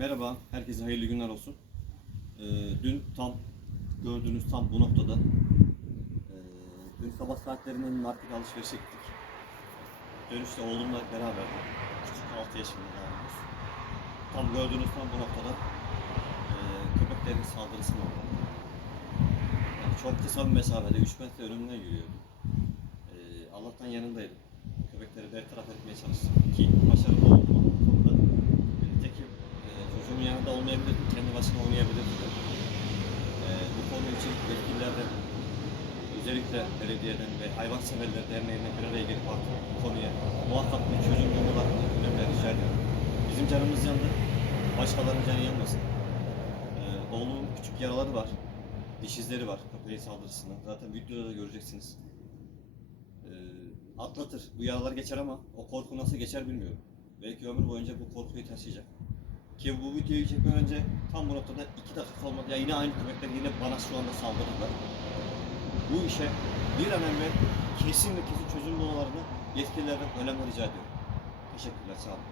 Merhaba, herkese hayırlı günler olsun. Ee, dün tam gördüğünüz tam bu noktada ee, dün sabah saatlerinde market alışverişe gittik. Dönüşte oğlumla beraber, küçük 6 yaşında. Tam gördüğünüz tam bu noktada ee, köpeklerin saldırısına uğradı. Yani çok kısa bir mesafede 3 metre önümden yürüyordu. Ee, Allah'tan yanındaydım. Köpekleri bertaraf etmeye çalıştım ki başarılı oldum ama bu konuda e, tekim e, çocuğumun yanında olmayabilirdim, kendi başına oynayabilirdim. E, bu konu için yetkililerden, özellikle belediyeden ve hayvanseverler derneğine bir araya gelip artık bu konuya muhakkak bir çözüm bulmalarını önemli rica ediyorum. Bizim canımız yandı, başkalarının canı yanmasın. E, oğlumun küçük yaraları var, diş izleri var köpeğin saldırısından. Zaten videoda da göreceksiniz. E, atlatır, bu yaralar geçer ama o korku nasıl geçer bilmiyorum. Belki ömür boyunca bu korkuyu taşıyacak. Ki bu videoyu çekmeden önce tam bu noktada iki dakika olmadı. Ya yine aynı köpekler yine bana şu anda saldırdılar. Bu işe bir an evvel kesin ve kesin çözüm bulmalarını yetkililerden önemli rica ediyorum. Teşekkürler, sağ olun.